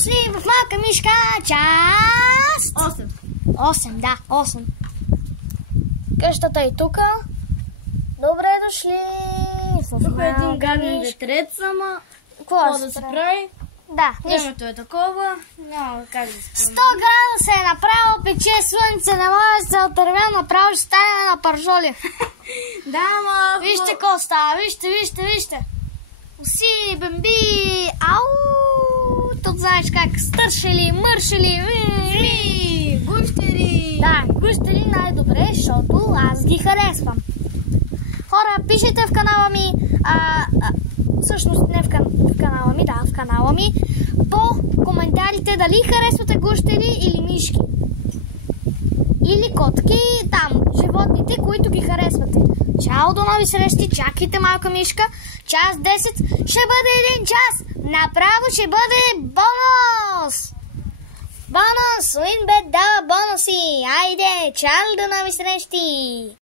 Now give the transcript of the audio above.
дошли в Малка мишка, част 8. 8, да, 8. Къщата е тука. Добре дошли в Тук е един Малка гаден мишка. ветрец, ама Какво какво да се прави? Да, нищо. Времето е такова, няма как да се 100 градуса е направо, пече слънце, не може да се отървя, направо ще стане на пържоли. Да, ама... Вижте какво става, вижте. Усили, бемби, ау! Тук знаеш как стършели, мършели, Гущери! Да, гущери най-добре, защото аз ги харесвам. Хора, пишете в канала ми, всъщност не в канала ми, да, в канала ми, по коментарите дали харесвате гущери или мишки. Или котки, там, животните, които ги харесвате. Чао, до нови срещи, чакайте Малка мишка. Час 10 ще бъде 1 час. Направо ще бъде бонус! Бонус! Уинбет дава бонуси! Айде, чао, до нови срещи!